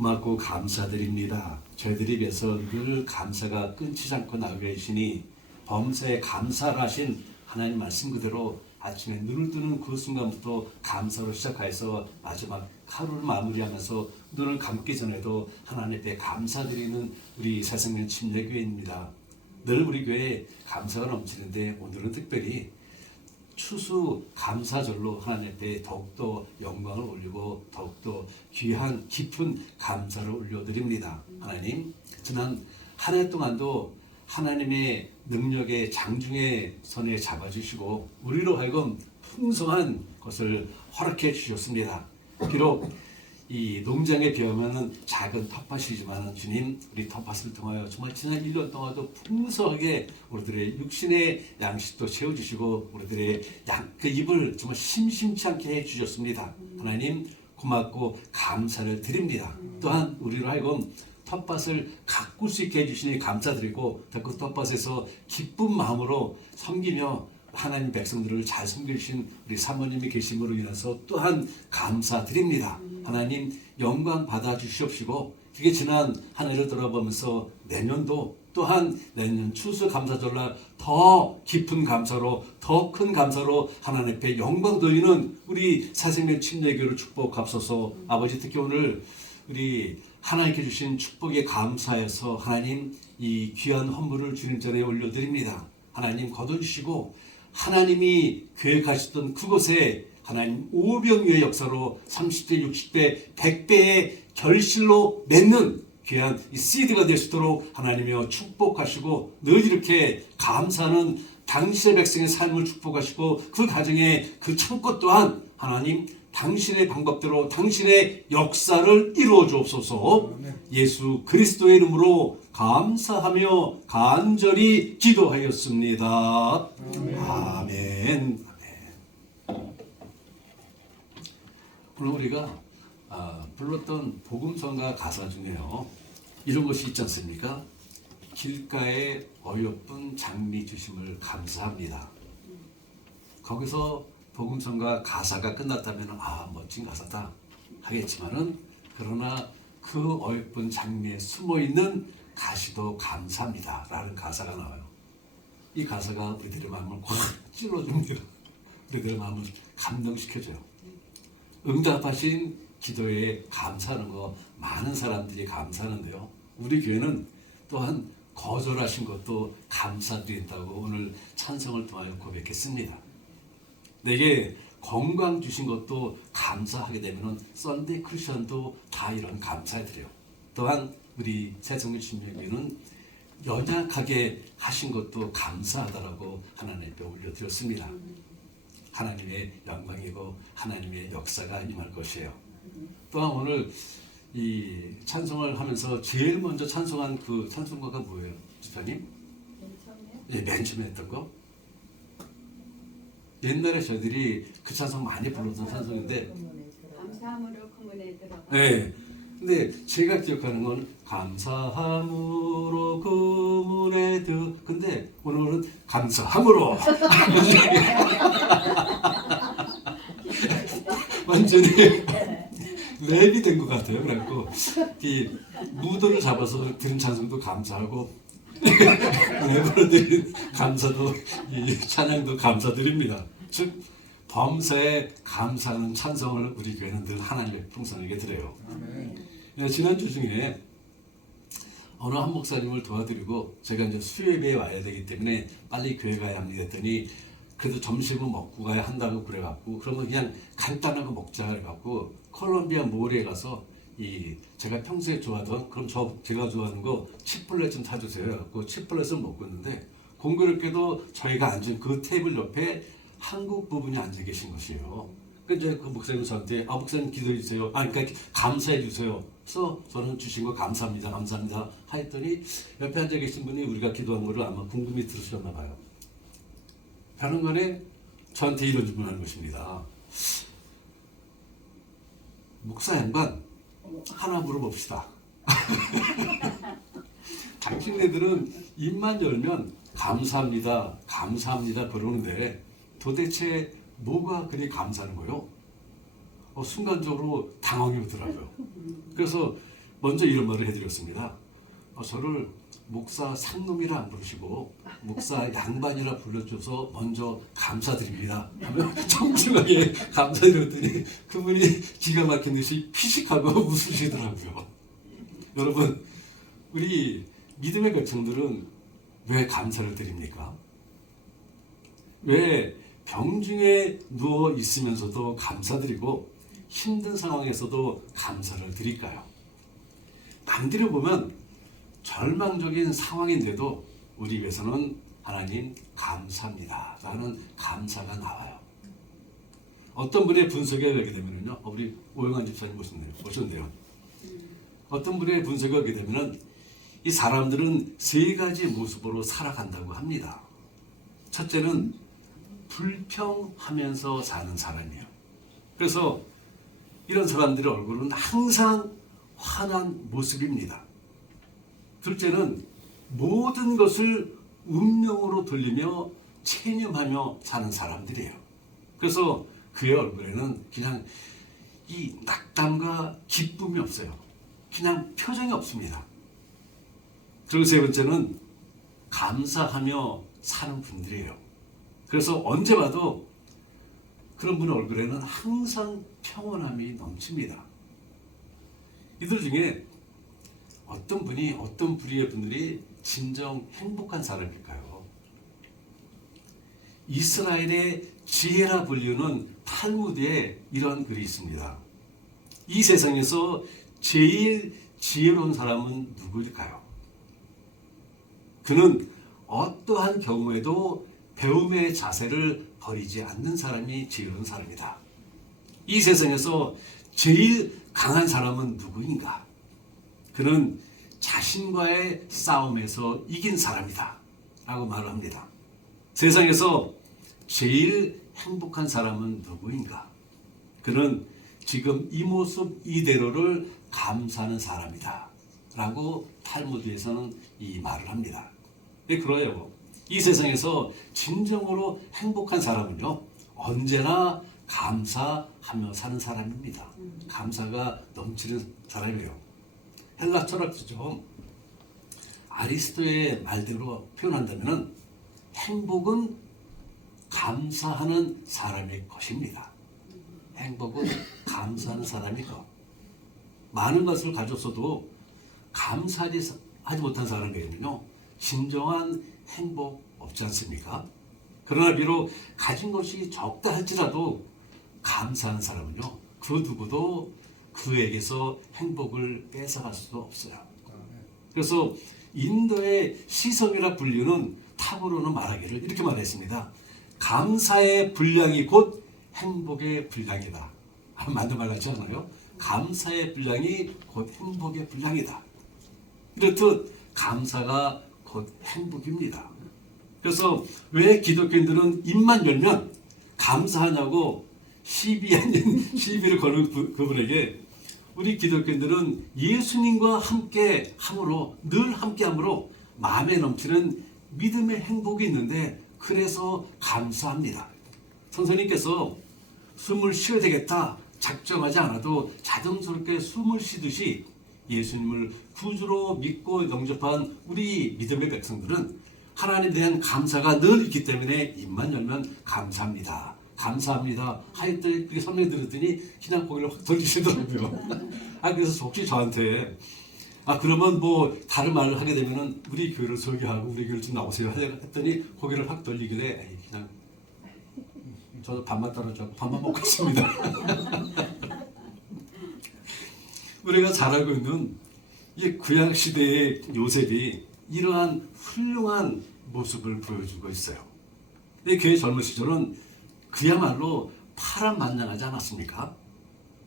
고맙고 감사드립니다. 저희들이 위해서 늘 감사가 끊이지 않고 나오고 계시니 범사에 감사를 하신 하나님 말씀 그대로 아침에 눈을 뜨는 그 순간부터 감사로 시작해서 마지막 하루를 마무리하면서 눈을 감기 전에도 하나님 앞에 감사드리는 우리 새생명 침례교회입니다. 늘 우리 교회에 감사가 넘치는데 오늘은 특별히 추수 감사절로 하나님 앞에 더욱더 영광을 올리고 더욱더 귀한 깊은 감사를 올려드립니다. 하나님, 지난 한 해 동안도 하나님의 능력의 장중에 손에 잡아주시고 우리로 하여금 풍성한 것을 허락해 주셨습니다. 비록 이 농장에 비하면 작은 텃밭이지만 주님, 우리 텃밭을 통하여 정말 지난 1년 동안도 풍성하게 우리들의 육신의 양식도 채워주시고 우리들의 그 입을 정말 심심치 않게 해주셨습니다. 하나님 고맙고 감사를 드립니다. 또한 우리로 하여금 텃밭을 가꿀 수 있게 해주시니 감사드리고 그 텃밭에서 기쁜 마음으로 섬기며 하나님 백성들을 잘 섬기신 우리 사모님이 계심으로 인해서 또한 감사드립니다. 하나님 영광 받아 주시옵시고 그게 지난 한 해를 돌아보면서 내년도 또한 내년 추수감사절날 더 깊은 감사로 더 큰 감사로 하나님 앞에 영광 돌리는 우리 새생명 침례교회를 축복하옵소서. 아버지, 특히 오늘 우리 하나님께 주신 축복에 감사해서 하나님 이 귀한 헌물을 주님 전에 올려드립니다. 하나님 거둬주시고 하나님이 계획하셨던 그곳에 하나님 오병이어의 역사로 30대, 60대, 100배의 결실로 맺는 귀한 이 씨드가 될 수 있도록 하나님이여 축복하시고 늘 이렇게 감사하는 당신의 백성의 삶을 축복하시고 그 가정의 그 창고 또한 하나님 당신의 방법대로 당신의 역사를 이루어 주옵소서. 예수 그리스도의 이름으로 감사하며 간절히 기도하였습니다. 아멘. 오늘 우리가 불렀던 복음성가 가사 중에요, 이런 것이 있지 않습니까? 길가에 어여쁜 장미 주심을 감사합니다. 거기서 복음성가 가사가 끝났다면 멋진 가사다 하겠지만은, 그러나 그 어여쁜 장미에 숨어있는 가시도 감사합니다 라는 가사가 나와요. 이 가사가 우리들의 마음을 확 찔러줍니다. 우리들의 마음을 감동시켜줘요. 응답하신 기도에 감사하는 거 많은 사람들이 감사하는데요, 우리 교회는 또한 거절하신 것도 감사드린다고 오늘 찬송을 통하여 고백했습니다. 내게 건강 주신 것도 감사하게 되면 썬데이 크리스천도 다 이런 감사드려요. 또한 우리 새생명 침례교회는 연약하게 하신 것도 감사하다라고 하나님 앞에 올려드렸습니다. 하나님의 영광이고 하나님의 역사가 임할 것이에요. 또한 오늘 이 찬송을 하면서 제일 먼저 찬송한 그 찬송가가 뭐예요, 집사님? 맨 처음에 했던 거? 옛날에 저희들이 그 찬송 많이 불렀던 찬송인데, 감사함으로 그 문에 들어가. 네. 근데 제가 기억하는 건 감사함으로 그 문에 근데 오늘은 감사함으로 완전히 랩이 된 것 같아요. 그래갖고 이 무드를 잡아서 들은 찬송도 감사하고 랩으로 드린 감사도, 이 찬양도 감사드립니다. 즉 범사에 감사하는 찬송을 우리 교회는 늘 하나님의 풍성하게 드려요. 지난주 중에 어느 한 목사님을 도와드리고 제가 이제 수요일에 와야 되기 때문에 빨리 교회 가야 합니다 했더니, 그래도 점심은 먹고 가야 한다고 그래갖고 그러면 그냥 간단한 거 먹자 그래갖고 콜롬비아 몰에 가서 이 제가 평소에 좋아하던, 그럼 제가 좋아하는 거 치폴레 좀 사주세요 그래갖고 치폴레를 먹고 있는데, 공교롭게도 저희가 앉은 그 테이블 옆에 한국 부분이 앉아 계신 것이에요. 그래서 그 목사님 저한테 목사님 기도해 주세요. 그러니까 감사해 주세요. 그래서 저는 주신 거 감사합니다, 감사합니다 하였더니 옆에 앉아 계신 분이 우리가 기도한 거를 아마 궁금히 들으셨나 봐요. 하는 간에 저한테 이런 질문을 하는 것입니다. 목사 양반, 하나 물어봅시다. 당신네들은 입만 열면 감사합니다, 감사합니다 그러는데 도대체 뭐가 그리 감사한 거요? 순간적으로 당황이 오더라고요. 그래서 먼저 이런 말을 해드렸습니다. 저를 목사 상놈이라 안 부르시고 목사 양반이라 불러줘서 먼저 감사드립니다 하면 정중하게 감사드렸더니 그분이 기가 막힌 듯이 피식하고 웃으시더라고요. 여러분, 우리 믿음의 백성들은 왜 감사를 드립니까? 왜 병중에 누워 있으면서도 감사드리고 힘든 상황에서도 감사를 드릴까요? 남들이 보면 절망적인 상황인데도 우리 입에서는 하나님 감사합니다 라는 감사가 나와요. 어떤 분의 분석에 의하게 되면요, 우리 오영환 집사님 오셨네요. 어떤 분의 분석에 의하게 되면은 이 사람들은 세 가지 모습으로 살아간다고 합니다. 첫째는 불평하면서 사는 사람이에요. 그래서 이런 사람들의 얼굴은 항상 화난 모습입니다. 둘째는 모든 것을 운명으로 돌리며 체념하며 사는 사람들이에요. 그래서 그의 얼굴에는 그냥 이 낙담과 기쁨이 없어요. 그냥 표정이 없습니다. 그리고 세 번째는 감사하며 사는 분들이에요. 그래서 언제 봐도 그런 분의 얼굴에는 항상 평온함이 넘칩니다. 이들 중에 어떤 분이, 어떤 부류의 분들이 진정 행복한 사람일까요? 이스라엘의 지혜라 불리는 탈무드에 이런 글이 있습니다. 이 세상에서 제일 지혜로운 사람은 누구일까요? 그는 어떠한 경우에도 배움의 자세를 버리지 않는 사람이 지혜로운 사람이다. 이 세상에서 제일 강한 사람은 누구인가? 그는 자신과의 싸움에서 이긴 사람이다 라고 말을 합니다. 세상에서 제일 행복한 사람은 누구인가? 그는 지금 이 모습 이대로를 감사하는 사람이다 라고 탈무드에서는 이 말을 합니다. 그래요. 이 세상에서 진정으로 행복한 사람은요, 언제나 감사하며 사는 사람입니다. 감사가 넘치는 사람이에요. 헬라 철학자죠. 아리스토의 말대로 표현한다면 행복은 감사하는 사람의 것입니다. 행복은 감사하는 사람이고, 많은 것을 가졌어도 감사하지 못한 사람에게는요, 진정한 행복 없지 않습니까? 그러나 비록 가진 것이 적다 할지라도 감사하는 사람은요, 그 누구도 그에게서 행복을 뺏어갈 수도 없어요. 그래서 인도의 시성이라 불리는 탑으로는 말하기를 이렇게 말했습니다. 감사의 분량이 곧 행복의 분량이다. 맞는 말 같지 않아요? 감사의 분량이 곧 행복의 분량이다. 이렇듯 감사가 곧 행복입니다. 그래서 왜 기독교인들은 입만 열면 감사하냐고 시비 아닌 시비를 거는 그분에게, 우리 기독교인들은 예수님과 함께 함으로, 늘 함께 함으로 마음에 넘치는 믿음의 행복이 있는데 그래서 감사합니다. 선생님께서 숨을 쉬어야 되겠다 작정하지 않아도 자동스럽게 숨을 쉬듯이 예수님을 구주로 믿고 영접한 우리 믿음의 백성들은 하나님에 대한 감사가 늘 있기 때문에 입만 열면 감사합니다. 감사합니다. 하여튼 그렇게 설명 들었더니 그냥 고개를 확 돌리시더라고요. 그래서 혹시 저한테 그러면 뭐 다른 말을 하게 되면은 우리 교회를 소개하고 우리 교회를 좀 나오세요 했더니 고개를 확 돌리길래 그냥 저도 밥만 떨어져 밥만 먹고 있습니다. 우리가 잘 알고 있는 이 구약 시대의 요셉이 이러한 훌륭한 모습을 보여주고 있어요. 이 그의 젊은 시절은 그야말로 파란만장하지 않았습니까?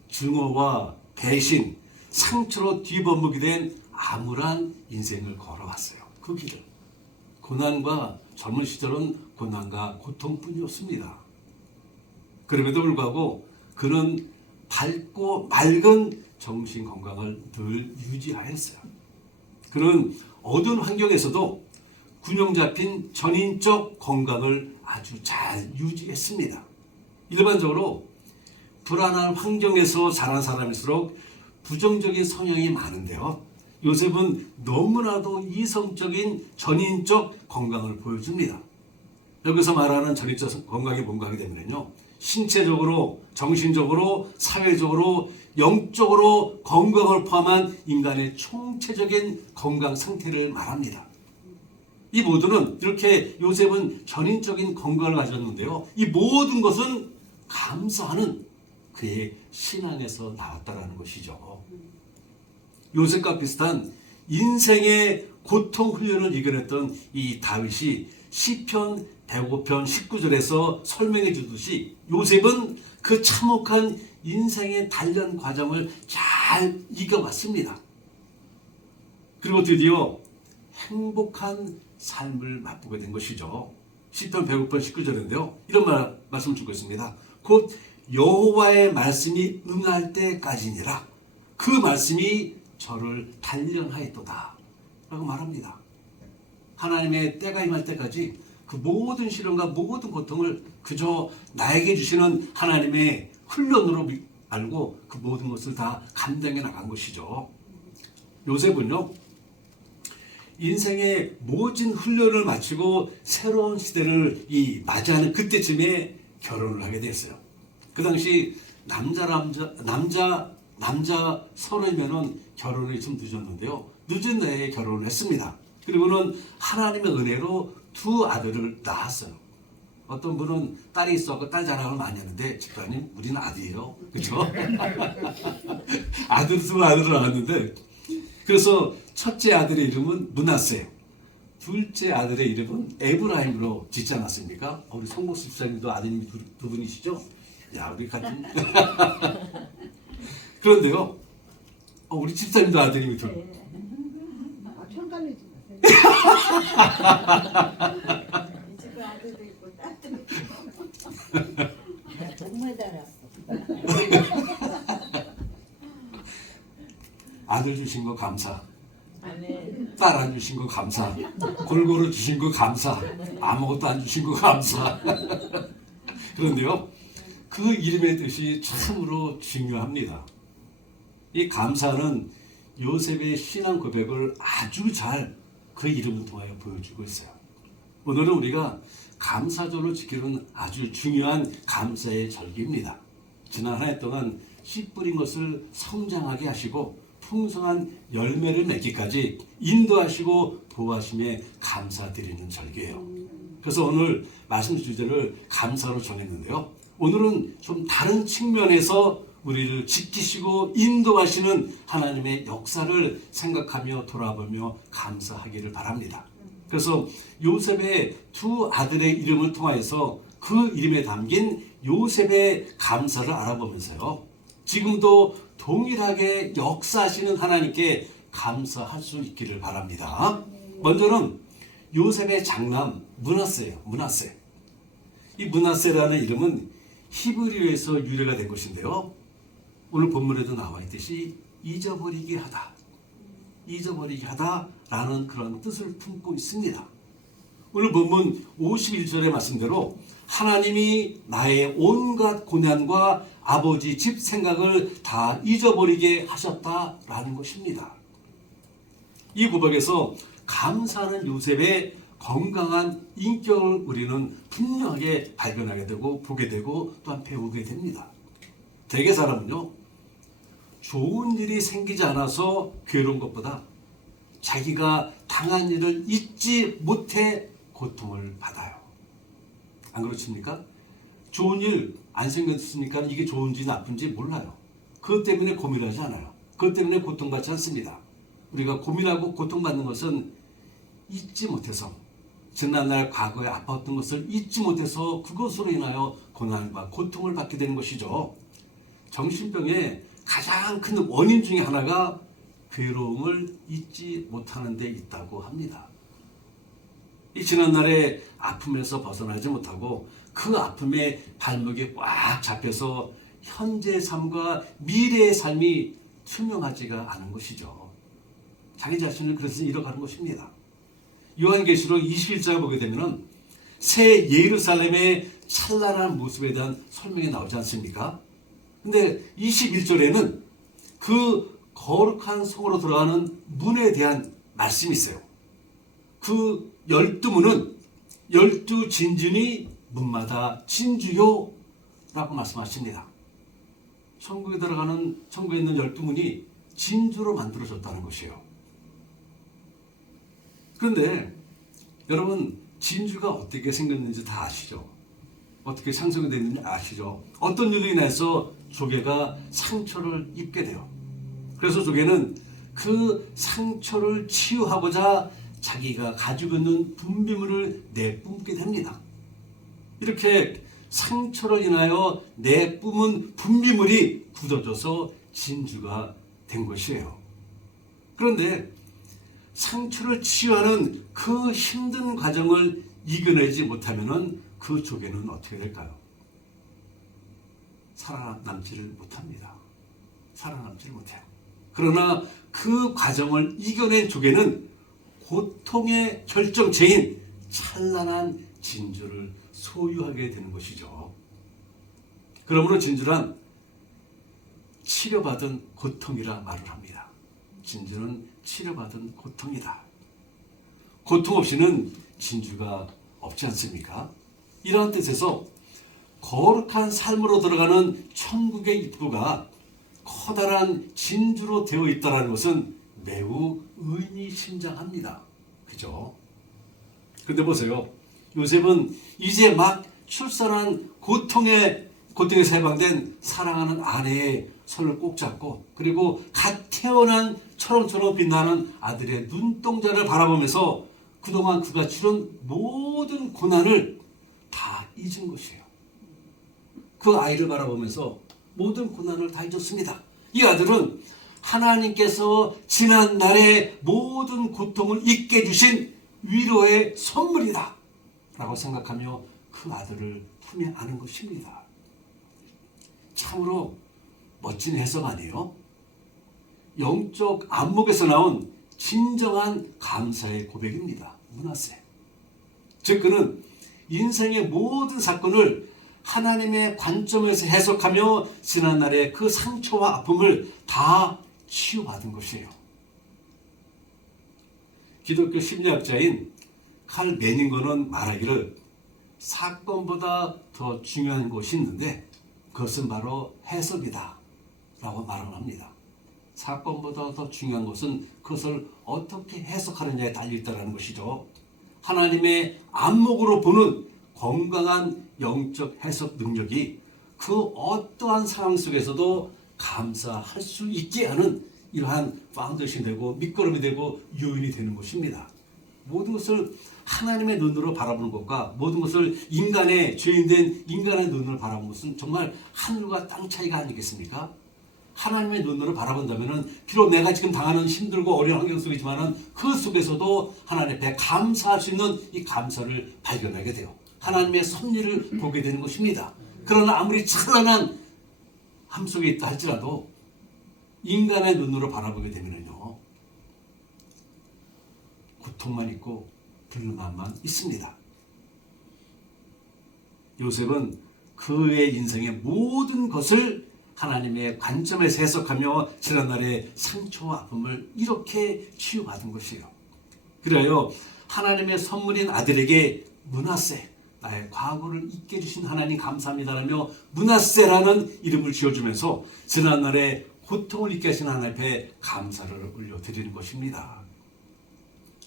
증오와 배신, 상처로 뒤범벅이 된 암울한 인생을 걸어왔어요. 그 길을. 고난과 젊은 시절은 고난과 고통뿐이었습니다. 그럼에도 불구하고 그는 밝고 맑은 정신 건강을 늘 유지하였어요. 그는 어두운 환경에서도 균형 잡힌 전인적 건강을 아주 잘 유지했습니다. 일반적으로 불안한 환경에서 자란 사람일수록 부정적인 성향이 많은데요. 요셉은 너무나도 이성적인 전인적 건강을 보여줍니다. 여기서 말하는 전인적 건강이 뭔가 하게 되면요, 신체적으로, 정신적으로, 사회적으로, 영적으로 건강을 포함한 인간의 총체적인 건강 상태를 말합니다. 이 모두는 이렇게 요셉은 전인적인 건강을 가졌는데요. 이 모든 것은 감사하는 그의 신앙에서 나왔다라는 것이죠. 요셉과 비슷한 인생의 고통 훈련을 이겨냈던 이 다윗이 시편 105편 19절에서 설명해 주듯이 요셉은 그 참혹한 인생의 단련 과정을 잘 이겨왔습니다. 그리고 드디어 행복한 삶을 맛보게 된 것이죠. 시편 105편 19절인데요. 이런 말씀 주고 있습니다. 곧 여호와의 말씀이 응할 때까지니라. 그 말씀이 저를 단련하였도다 라고 말합니다. 하나님의 때가 임할 때까지 그 모든 시련과 모든 고통을 그저 나에게 주시는 하나님의 훈련으로 알고 그 모든 것을 다 감당해 나간 것이죠. 요셉은요, 인생의 모진 훈련을 마치고 새로운 시대를 맞이하는 그때쯤에 결혼을 하게 됐어요. 그 당시 남자 서른이면은 결혼이 좀 늦었는데요. 늦은 나이에 결혼을 했습니다. 그리고는 하나님의 은혜로 두 아들을 낳았어요. 어떤 분은 딸이 있어서 딸 자랑을 많이 하는데 집사님, 우리는 아들이에요. 그렇죠? 두 아들을 낳았는데, 그래서 첫째 아들의 이름은 므낫세, 둘째 아들의 이름은 에브라임으로 짓지 않았습니까? 우리 송복수 집사님도 아드님이 두 분이시죠? 야, 우리 같은. 그런데요, 우리 집사님도 아드님이 둘. 평가내지 마세요. 이 집에 아들도 있고 딸도 있고. 정말 달았어. 아들 주신 거 감사. 아멘. 딸 안 주신 거 감사. 골고루 주신 거 감사. 아무것도 안 주신 거 감사. 그런데요, 그 이름의 뜻이 참으로 중요합니다. 이 감사는 요셉의 신앙 고백을 아주 잘 그 이름을 통하여 보여주고 있어요. 오늘은 우리가 감사절을 지키는 아주 중요한 감사의 절기입니다. 지난 한 해 동안 씨 뿌린 것을 성장하게 하시고 풍성한 열매를 맺기까지 인도하시고 보호하심에 감사드리는 절기예요. 그래서 오늘 말씀 주제를 감사로 정했는데요. 오늘은 좀 다른 측면에서 우리를 지키시고 인도하시는 하나님의 역사를 생각하며 돌아보며 감사하기를 바랍니다. 그래서 요셉의 두 아들의 이름을 통하여서 그 이름에 담긴 요셉의 감사를 알아보면서요, 지금도 동일하게 역사하시는 하나님께 감사할 수 있기를 바랍니다. 먼저는 요셉의 장남 므낫세예요. 므낫세. 이 므낫세라는 이름은 히브리어에서 유래가 된 것인데요. 오늘 본문에도 나와 있듯이 잊어버리게 하다, 잊어버리게 하다라는 그런 뜻을 품고 있습니다. 오늘 본문 51절의 말씀대로 하나님이 나의 온갖 고난과 아버지 집 생각을 다 잊어버리게 하셨다라는 것입니다. 이 고백에서 감사하는 요셉의 건강한 인격을 우리는 분명하게 발견하게 되고 보게 되고 또한 배우게 됩니다. 대개 사람은요, 좋은 일이 생기지 않아서 괴로운 것보다 자기가 당한 일을 잊지 못해 고통을 받아요. 안 그렇습니까? 좋은 일 안 생겼으니까 이게 좋은지 나쁜지 몰라요. 그것 때문에 고민하지 않아요. 그것 때문에 고통받지 않습니다. 우리가 고민하고 고통받는 것은 잊지 못해서, 지난날 과거에 아팠던 것을 잊지 못해서 그것으로 인하여 고난과 고통을 받게 되는 것이죠. 정신병의 가장 큰 원인 중에 하나가 괴로움을 잊지 못하는 데 있다고 합니다. 이 지난날의 아픔에서 벗어나지 못하고 그 아픔에 발목이 꽉 잡혀서 현재의 삶과 미래의 삶이 투명하지가 않은 것이죠. 자기 자신을 그래서 잃어가는 것입니다. 요한계시록 21장을 보게 되면 새 예루살렘의 찬란한 모습에 대한 설명이 나오지 않습니까? 근데 21절에는 그 거룩한 성으로 들어가는 문에 대한 말씀이 있어요. 그 12문은 12진준이 문마다 진주요 라고 말씀하십니다. 천국에 들어가는, 천국에 있는 12문이 진주로 만들어졌다는 것이에요. 그런데 여러분, 진주가 어떻게 생겼는지 다 아시죠? 어떻게 상성이 됐는지 아시죠? 어떤 일로 인해서 조개가 상처를 입게 돼요. 그래서 조개는 그 상처를 치유하고자 자기가 가지고 있는 분비물을 내뿜게 됩니다. 이렇게 상처로 인하여 내뿜은 분비물이 굳어져서 진주가 된 것이에요. 그런데 상처를 치유하는 그 힘든 과정을 이겨내지 못하면 그 조개는 어떻게 될까요? 살아남지를 못합니다. 살아남지를 못해요. 그러나 그 과정을 이겨낸 조개는 고통의 결정체인 찬란한 진주를 소유하게 되는 것이죠. 그러므로 진주란 치료받은 고통이라 말을 합니다. 진주는 치료받은 고통이다. 고통 없이는 진주가 없지 않습니까? 이러한 뜻에서 거룩한 삶으로 들어가는 천국의 입구가 커다란 진주로 되어 있다는 것은 매우 의미심장합니다. 그죠? 근데 보세요. 요셉은 이제 막 출산한 고통에서 해방된 사랑하는 아내의 손을 꼭 잡고, 그리고 갓 태어난 초롱초롱 빛나는 아들의 눈동자를 바라보면서 그동안 그가 치른 모든 고난을 다 잊은 것이에요. 그 아이를 바라보면서 모든 고난을 다 잊었습니다. 이 아들은 하나님께서 지난 날의 모든 고통을 잊게 해주신 위로의 선물이다 라고 생각하며 그 아들을 품에 안은 것입니다. 참으로 멋진 해석 아니에요? 영적 안목에서 나온 진정한 감사의 고백입니다. 므낫세. 즉 그는 인생의 모든 사건을 하나님의 관점에서 해석하며 지난날의 그 상처와 아픔을 다 치유받은 것이에요. 기독교 심리학자인 칼 메닝거는 말하기를 사건보다 더 중요한 것이 있는데 그것은 바로 해석이다 라고 말을 합니다. 사건보다 더 중요한 것은 그것을 어떻게 해석하느냐에 달려있다는 것이죠. 하나님의 안목으로 보는 건강한 영적 해석 능력이 그 어떠한 상황 속에서도 감사할 수 있게 하는 이러한 파운데이션이 되고 밑거름이 되고 요인이 되는 것입니다. 모든 것을 하나님의 눈으로 바라보는 것과 모든 것을 인간의 죄인된 인간의 눈으로 바라보는 것은 정말 하늘과 땅 차이가 아니겠습니까? 하나님의 눈으로 바라본다면 비록 내가 지금 당하는 힘들고 어려운 환경 속이지만 그 속에서도 하나님 앞에 감사할 수 있는 이 감사를 발견하게 돼요. 하나님의 섭리를 보게 되는 것입니다. 그러나 아무리 찬란한 함 속에 있다 할지라도 인간의 눈으로 바라보게 되면요 고통만 있고 불만만 있습니다. 요셉은 그의 인생의 모든 것을 하나님의 관점에서 해석하며 지난날의 상처와 아픔을 이렇게 치유받은 것이에요. 그래요 하나님의 선물인 아들에게 므낫세, 나의 과거를 잊게 해주신 하나님 감사합니다라며 므낫세라는 이름을 지어주면서 지난날의 고통을 잊게 하신 하나님 앞에 감사를 올려드리는 것입니다.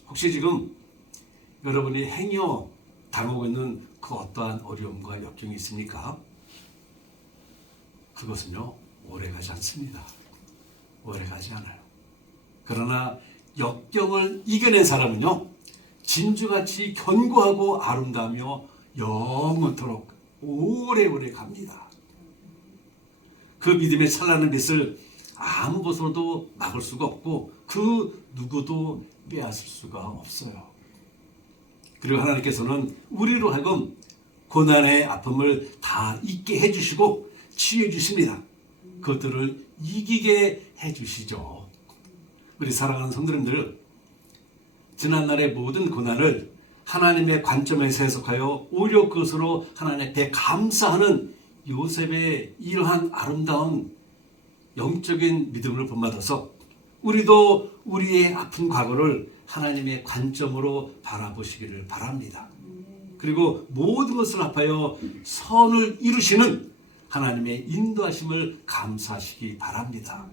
혹시 지금 여러분이 행여 당하고 있는 그 어떠한 어려움과 역경이 있습니까? 그것은요 오래가지 않습니다. 오래가지 않아요. 그러나 역경을 이겨낸 사람은요 진주같이 견고하고 아름다우며 영원토록 오래오래 갑니다. 그 믿음의 찬란한 빛을 아무 것으로도 막을 수가 없고 그 누구도 빼앗을 수가 없어요. 그리고 하나님께서는 우리로 하여금 고난의 아픔을 다 잊게 해주시고 치유해 주십니다. 그것들을 이기게 해주시죠. 우리 사랑하는 성도님들, 지난날의 모든 고난을 하나님의 관점에서 해석하여 오히려 그것으로 하나님 앞에 감사하는 요셉의 이러한 아름다운 영적인 믿음을 본받아서 우리도 우리의 아픈 과거를 하나님의 관점으로 바라보시기를 바랍니다. 그리고 모든 것을 합하여 선을 이루시는 하나님의 인도하심을 감사하시기 바랍니다.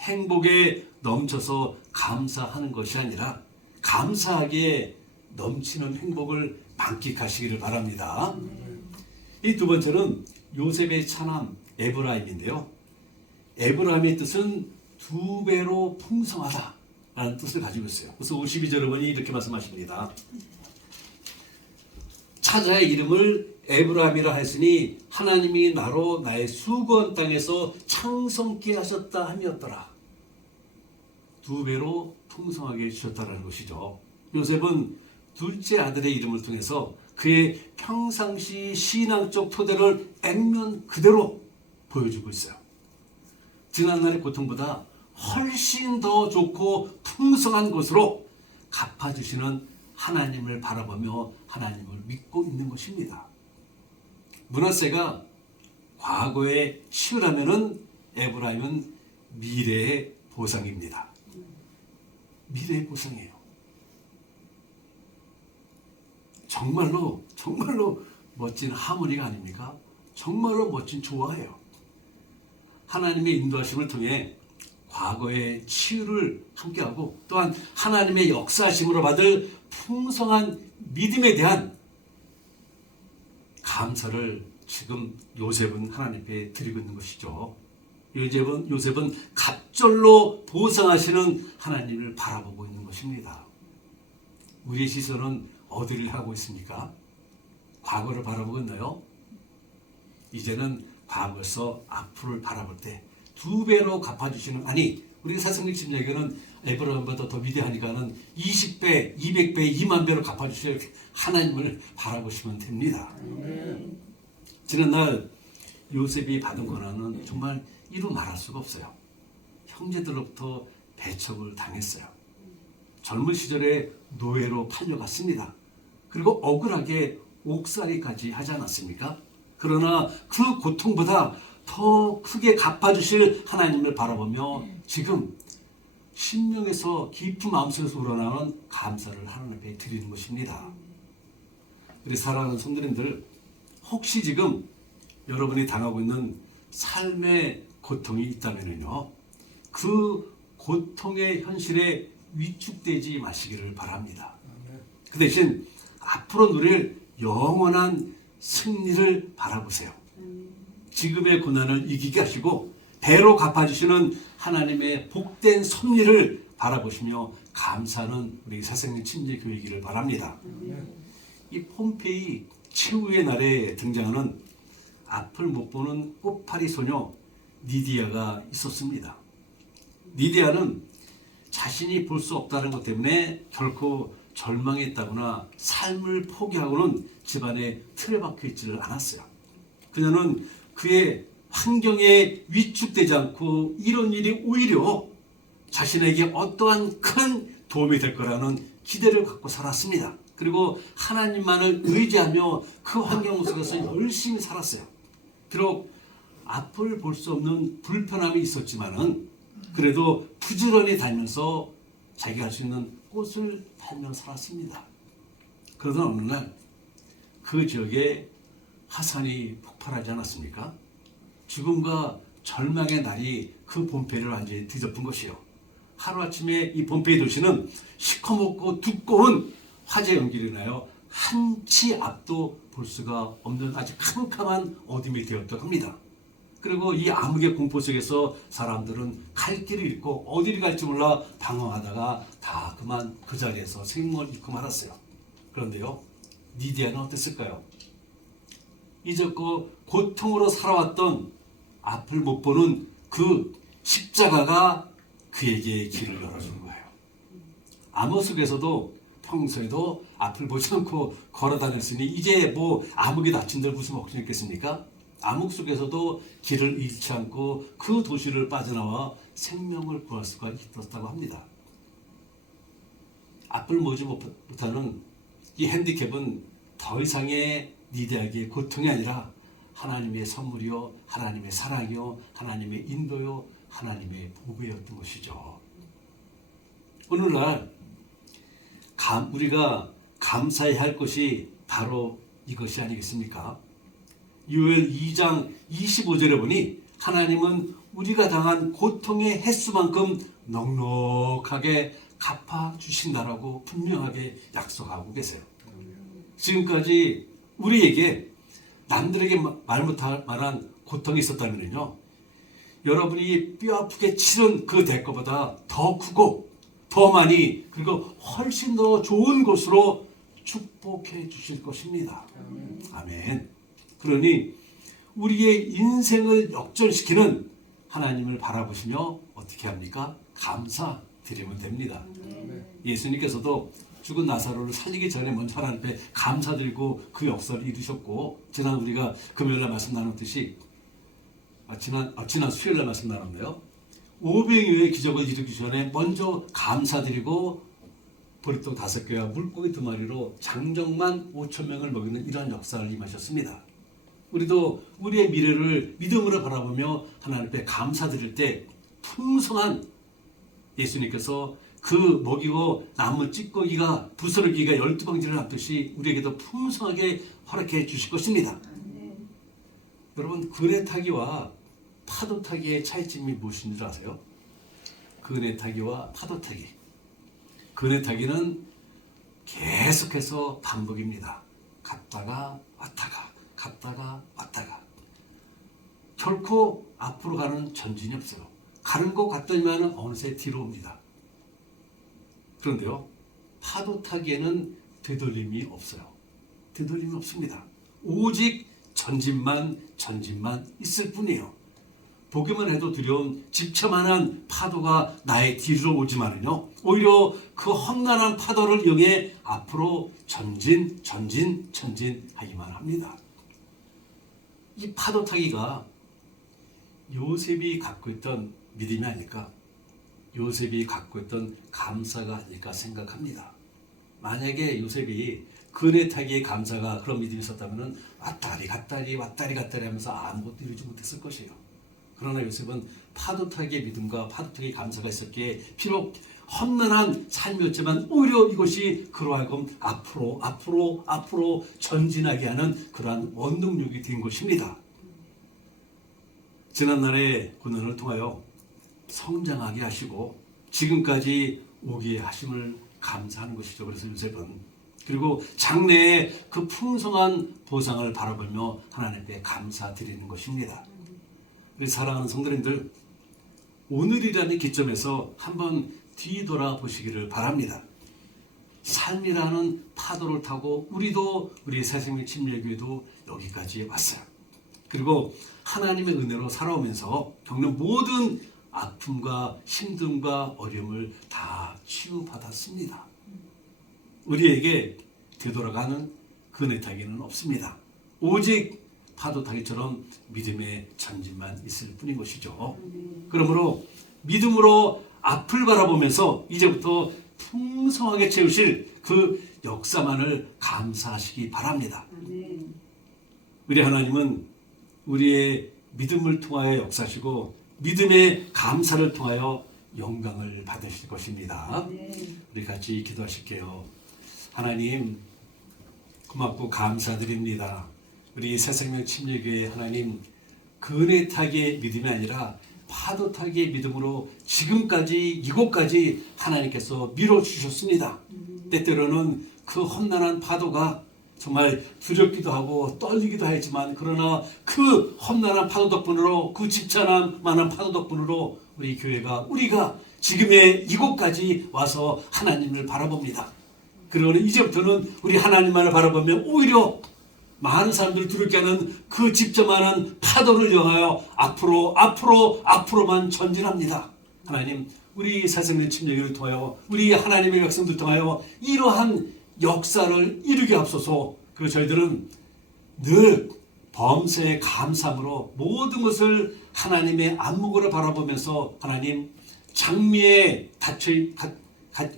행복에 넘쳐서 감사하는 것이 아니라 감사하기에 넘치는 행복을 만끽하시기를 바랍니다. 이 두 번째는 요셉의 차남 에브라임인데요. 에브라임의 뜻은 두 배로 풍성하다라는 뜻을 가지고 있어요. 그래서 52절 어머니 이렇게 말씀하십니다. 차자의 이름을 에브라임이라 했으니 하나님이 나로 나의 수고한 땅에서 창성케 하셨다 함이었더라. 두 배로 풍성하게 주셨다는 것이죠. 요셉은 둘째 아들의 이름을 통해서 그의 평상시 신앙적 토대를 액면 그대로 보여주고 있어요. 지난날의 고통보다 훨씬 더 좋고 풍성한 것으로 갚아주시는 하나님을 바라보며 하나님을 믿고 있는 것입니다. 므낫세가 과거의 시우라면은 에브라임은 미래의 보상입니다. 미래의 보상이에요. 정말로 멋진 하모니가 아닙니까? 정말로 멋진 조화예요. 하나님의 인도하심을 통해 과거의 치유를 함께하고 또한 하나님의 역사하심으로 받을 풍성한 믿음에 대한 감사를 지금 요셉은 하나님께 드리고 있는 것이죠. 요셉은 갑절로 보상하시는 하나님을 바라보고 있는 것입니다. 우리의 시선은 어디를 하고 있습니까? 과거를 바라보고 있나요? 이제는 과거에서 앞으로를 바라볼 때 두 배로 갚아주시는, 아니 우리 사성립 침략에는 에브라임보다 더 위대하니까는 20배, 200배, 2만 배로 갚아주실 하나님을 바라보시면 됩니다. 지난날 요셉이 받은 고난은 정말 이루 말할 수가 없어요. 형제들로부터 배척을 당했어요. 젊은 시절에 노예로 팔려갔습니다. 그리고 억울하게 옥살이까지 하지 않았습니까? 그러나 그 고통보다 더 크게 갚아주실 하나님을 바라보며 지금 심령에서 깊은 마음속에서 우러나오는 감사를 하나님 앞에 드리는 것입니다. 우리 사랑하는 성도님들, 혹시 지금 여러분이 당하고 있는 삶의 고통이 있다면요, 그 고통의 현실에 위축되지 마시기를 바랍니다. 그 대신 앞으로 누릴 영원한 승리를 바라보세요. 지금의 고난을 이기게 하시고 배로 갚아주시는 하나님의 복된 섭리를 바라보시며 감사하는 우리 사생님 침례교회이기를 바랍니다. 이 폼페이 최후의 날에 등장하는 앞을 못 보는 꽃파리 소녀 니디아가 있었습니다. 니디아는 자신이 볼 수 없다는 것 때문에 결코 절망했다거나 삶을 포기하고는 집안에 틀에 박혀 있지를 않았어요. 그녀는 그의 환경에 위축되지 않고 이런 일이 오히려 자신에게 어떠한 큰 도움이 될 거라는 기대를 갖고 살았습니다. 그리고 하나님만을 의지하며 그 환경 속에서 열심히 살았어요. 비록 앞을 볼 수 없는 불편함이 있었지만은 그래도 부지런히 다니면서 자기가 할 수 있는 꽃을 팔며 살았습니다. 그러던 어느 날 그 지역에 화산이 폭발하지 않았습니까? 죽음과 절망의 날이 그 폼페이를 완전히 뒤덮은 것이요. 하루아침에 이 폼페이 도시는 시커멓고 두꺼운 화재 연기로 인하여 한치 앞도 볼 수가 없는 아주 캄캄한 어둠이 되었다고 합니다. 그리고 이 암흑의 공포 속에서 사람들은 갈 길을 잃고 어디를 갈지 몰라 방황하다가 다 그만 그 자리에서 생명을 잃고 말았어요. 그런데요, 니디아는 어땠을까요? 이제껏 고통으로 살아왔던 앞을 못 보는 그 십자가가 그에게 길을 열어준 거예요. 암흑 속에서도 평소에도 앞을 보지 않고 걸어 다녔으니 이제 뭐 암흑이 닥친들 무슨 걱정이 있겠습니까? 암흑 속에서도 길을 잃지 않고 그 도시를 빠져나와 생명을 구할 수가 있었다고 합니다. 앞을 보지 못하는 이 핸디캡은 더 이상의 니디아에게 고통이 아니라 하나님의 선물이요, 하나님의 사랑이요, 하나님의 인도요, 하나님의 보배였던 것이죠. 오늘날 우리가 감사해야 할 것이 바로 이것이 아니겠습니까? 요엘 2장 25절에 보니 하나님은 우리가 당한 고통의 횟수만큼 넉넉하게 갚아주신다라고 분명하게 약속하고 계세요. 지금까지 우리에게 남들에게 말 못할 만한 고통이 있었다면요, 여러분이 뼈아프게 치른 그 대가보다 더 크고 더 많이, 그리고 훨씬 더 좋은 것으로 축복해 주실 것입니다. 아멘. 그러니 우리의 인생을 역전시키는 하나님을 바라보시며 어떻게 합니까? 감사드리면 됩니다. 예수님께서도 죽은 나사로를 살리기 전에 먼저 하나님 앞에 감사드리고 그 역사를 이루셨고, 지난 우리가 금요일날 말씀 나눴듯이 지난 수요일날 말씀 나눴네요. 500여의 기적을 이루기 전에 먼저 감사드리고 보리떡 5개와 물고기 2마리로 장정만 5,000명을 먹이는 이러한 역사를 임하셨습니다. 우리도 우리의 미래를 믿음으로 바라보며 하나님 앞에 감사드릴 때 풍성한, 예수님께서 그 먹이고 남은 찌꺼기가 부스러기가 12방지를 낳듯이 우리에게도 풍성하게 허락해 주실 것입니다. 여러분, 그네 타기와 파도 타기의 차이점이 무엇인 줄 아세요? 그네 타기와 파도 타기. 그네 타기는 계속해서 반복입니다. 갔다가 왔다가, 갔다가 왔다가. 결코 앞으로 가는 전진이 없어요. 가는 것 같더니만 어느새 뒤로 옵니다. 그런데요, 파도 타기에는 되돌림이 없어요. 되돌림이 없습니다. 오직 전진만 있을 뿐이에요. 보기만 해도 두려운 집처만한 파도가 나의 뒤로 오지만은요, 오히려 그 험난한 파도를 이용해 앞으로 전진하기만 합니다. 이 파도 타기가 요셉이 갖고 있던 믿음이 아닐까, 요셉이 갖고 있던 감사가 아닐까 생각합니다. 만약에 요셉이 그네 타기의 감사가 그런 믿음이 있었다면 왔다리 갔다리 하면서 아무것도 이루지 못했을 것이에요. 그러나 요셉은 파도 타기의 믿음과 파도 타기의 감사가 있었기에 비록 험난한 삶이었지만 오히려 이것이 그로 하여금 앞으로 전진하게 하는 그러한 원동력이 된 것입니다. 지난날의 고난을 통하여 성장하게 하시고 지금까지 오게 하심을 감사하는 것이죠. 그래서 요셉은, 그리고 장래의 그 풍성한 보상을 바라보며 하나님께 감사드리는 것입니다. 우리 사랑하는 성도님들, 오늘이라는 기점에서 한번 뒤돌아보시기를 바랍니다. 삶이라는 파도를 타고 우리도, 우리 새생명 침례교회도 여기까지 왔어요. 그리고 하나님의 은혜로 살아오면서 겪는 모든 아픔과 힘듦과 어려움을 다 치유받았습니다. 우리에게 되돌아가는 그네 타기는 없습니다. 오직 파도 타기처럼 믿음의 전진만 있을 뿐인 것이죠. 그러므로 믿음으로 앞을 바라보면서 이제부터 풍성하게 채우실 그 역사만을 감사하시기 바랍니다. 우리 하나님은 우리의 믿음을 통하여 역사하시고 믿음의 감사를 통하여 영광을 받으실 것입니다. 우리 같이 기도하실게요. 하나님, 고맙고 감사드립니다. 우리 새생명 침례교회 하나님, 그네 타기의 믿음이 아니라 파도 타기의 믿음으로 지금까지 이곳까지 하나님께서 밀어주셨습니다. 때때로는 그 험난한 파도가 정말 두렵기도 하고 떨리기도 하지만, 그러나 그 험난한 파도 덕분으로, 그 집차만한 파도 덕분으로 우리 교회가, 우리가 지금의 이곳까지 와서 하나님을 바라봅니다. 그러나 이제부터는 우리 하나님만을 바라보면 오히려 많은 사람들을 두렵게 하는 그 집차만한 파도를 향하여 앞으로만 전진합니다. 하나님, 우리 새생명 침례교회를 통하여, 우리 하나님의 백성들 통하여 이러한 역사를 이루게 하옵소서. 그리고 저희들은 늘 범사에 감사함으로 모든 것을 하나님의 안목으로 바라보면서, 하나님, 장미에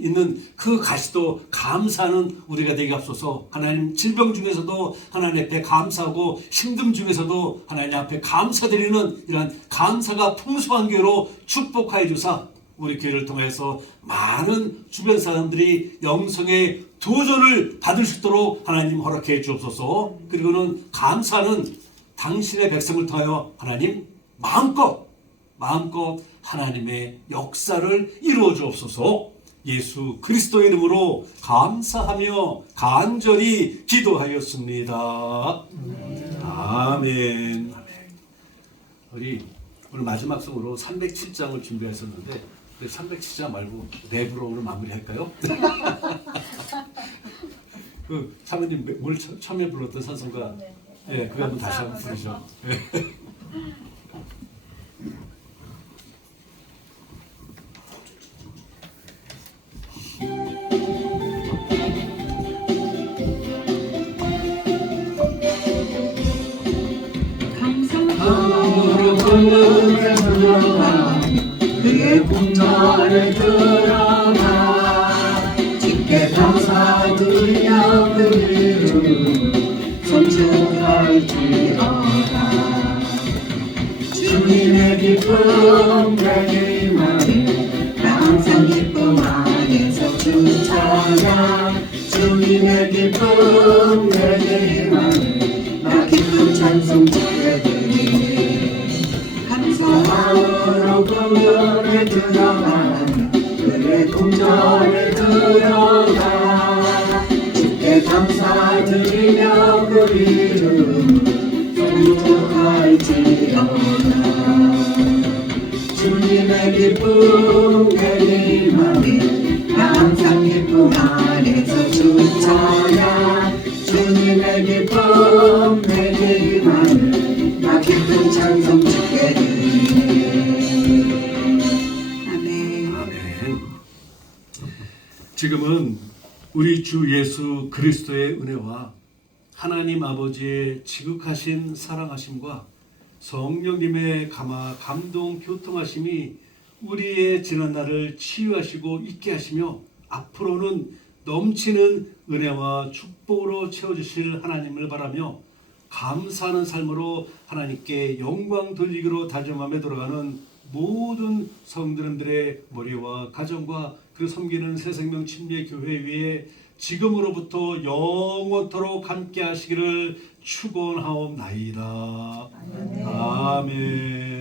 있는 그 가시도 감사하는 우리가 되게 앞서서 하나님 질병 중에서도 하나님 앞에 감사하고 힘듦 중에서도 하나님 앞에 감사드리는 이러한 감사가 풍성한 교회로 축복하여 주사 우리 교회를 통해서 많은 주변 사람들이 영성의 도전을 받을 수 있도록 하나님 허락해 주옵소서. 그리고는 감사는 당신의 백성을 통하여 하나님 마음껏 하나님의 역사를 이루어 주옵소서. 예수 그리스도의 이름으로 감사하며 간절히 기도하였습니다. 아멘. 우리 오늘 마지막 성으로 307장을 준비했었는데 307장 말고 랩으로 오늘 마무리할까요? 그 사모님 뭘 처음에 불렀던 찬송가 예, 그거 한번 다시 한번 부르죠. 감으로 그의 들어가 그의 궁전에 들어가 주께 감사드리며 그 이름 손축할지어다. 주님의 기쁨 내게 임하네 나 항상 기쁨 안에서 주차나 주님의 기쁨 내게 임하네 나 기쁨 찬송 주께 드리네. 감사함으로 그에 들어가 그의 궁전에 들어가 주께 감사드리며 그 이름 선축할지어다. 주님의 기쁨 내게 임하네 나 항상 기쁨 안에서 주차야 주님의 기쁨 내게 임하네 나 기쁨 찬송 주께 드리네. 아멘. 아멘. 지금은 우리 주 예수 그리스도의 은혜와 하나님 아버지의 지극하신 사랑하심과 성령님의 감동 교통하심이 우리의 지난 날을 치유하시고 있게 하시며 앞으로는 넘치는 은혜와 축복으로 채워주실 하나님을 바라며 감사하는 삶으로 하나님께 영광 돌리기로 다짐하며 돌아가는 모든 성도님들의 머리와 가정과 그 섬기는 새생명 침례교회 위에 지금으로부터 영원토록 함께 하시기를 축원하옵나이다. 아멘.